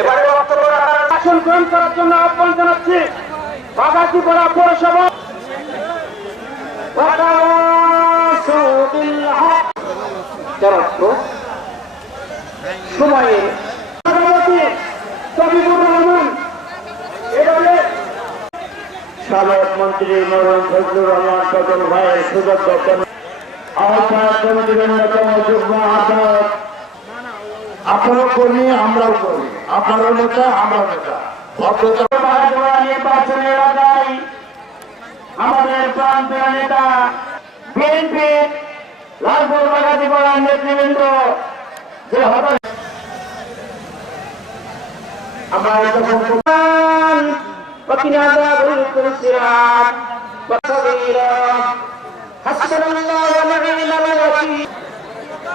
এবারে বক্তব্য আসন গ্রহণ করার জন্য আহ্বান জানাচ্ছি বাগাতিপাড়া পৌরসভা সময়ে সাবেক মন্ত্রী মরণ ফজলুর রহমান ফজল ভাইয়ের সুযোগ্য আহ্বায়ক কমিটির অন্যতম যুগ্ম আহ্বায়ক। আপনারও কর্মী, আমরাও কর্মী, আপনারও নেতা, আমরাও নেতা। নির্বাচনের এলাকায় আমাদের প্রান্তীয় নেতা বিএনপি লালপুর বাগাতিপাড়ার নেতৃবৃন্দ যে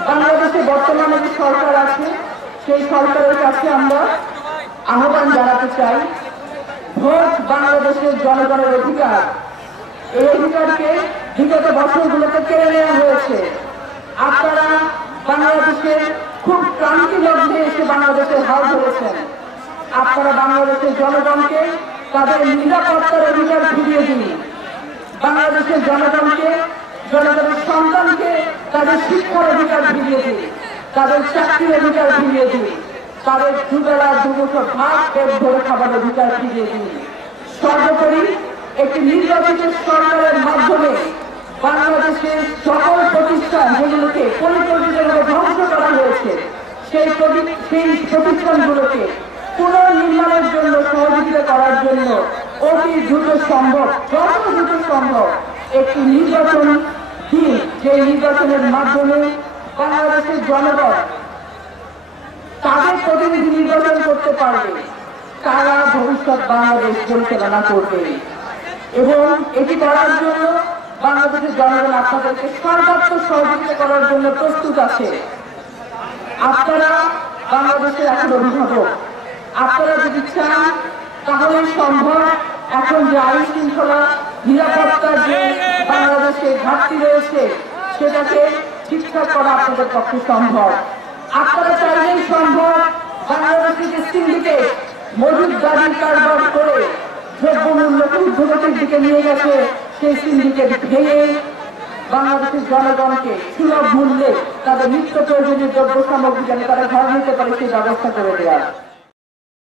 বাংলাদেশে বর্তমানে যে সরকার আছে সেই সরকারের কাছে আমরা আহ্বান জানাতে চাই, ভোট বাংলাদেশের জনগণের অধিকার। এই অধিকারকে বিগত বছরগুলোতে কেড়ে নেওয়া হয়েছে। আপনারা বাংলাদেশের খুব ক্রান্তি লগ্নে এসে বাংলাদেশের হাল ধরেছেন। আপনারা বাংলাদেশের জনগণকে তাদের নিরাপত্তার অধিকার ফিরিয়ে দিন। বাংলাদেশের জনগণকে, জনগণের সন্তানকে তাদের শিক্ষার অধিকার ফিরিয়ে দিন, তাদের চাকরির অধিকার ফিরিয়ে দিন, তাদের দুবেলা দুমুঠো ভাত পেট ভরে খাবার অধিকার ফিরিয়ে দিন। সর্বোপরি একটি নির্বাচিত সরকারের মাধ্যমে বাংলাদেশের সকল প্রতিষ্ঠান যেগুলোকে পরিকল্পিতভাবে ধ্বংস করা হয়েছে সেই প্রতিষ্ঠানগুলোকে পুনর্নির্মাণের জন্য সহযোগিতা করার জন্য অতি দ্রুত সম্ভব, যত দ্রুত সম্ভব একটি নির্বাচন দিন, যে নির্বাচনের মাধ্যমে বাংলাদেশের জনগণ তাদের প্রতিনিধি নির্বাচন করতে পারবে, তারা ভবিষ্যৎ বাংলাদেশ পরিচালনা করবে। এবং এটি করার জন্য বাংলাদেশের জনগণ আপনাদেরকে সর্বাত্মক সহযোগিতা করার জন্য প্রস্তুত আছে। আপনারা বাংলাদেশের এখন অভিভাবক, আপনারা যদি চান তাহলে সম্ভব। এখন যে আইন শৃঙ্খলা নিরাপত্তার যে বাংলাদেশে ঘাটতি রয়েছে সেটাকে ঠিকঠাক করা আপনাদের পক্ষে সম্ভব। আপনারা চাইলেই সম্ভব বাংলাদেশে যে সিন্ডিকেট মজুদদারির কারবার করে দ্রব্যমূল্যকে ঊর্ধ্বগতির দিকে নিয়ে গেছে সেই সিন্ডিকেট ভেঙে বাংলাদেশের জনগণকে সুলভ মূল্যে তাদের নিত্য প্রয়োজনীয় দ্রব্য সামগ্রী যেন তারা ঘর নিতে পারে সেই ব্যবস্থা করে দেওয়া।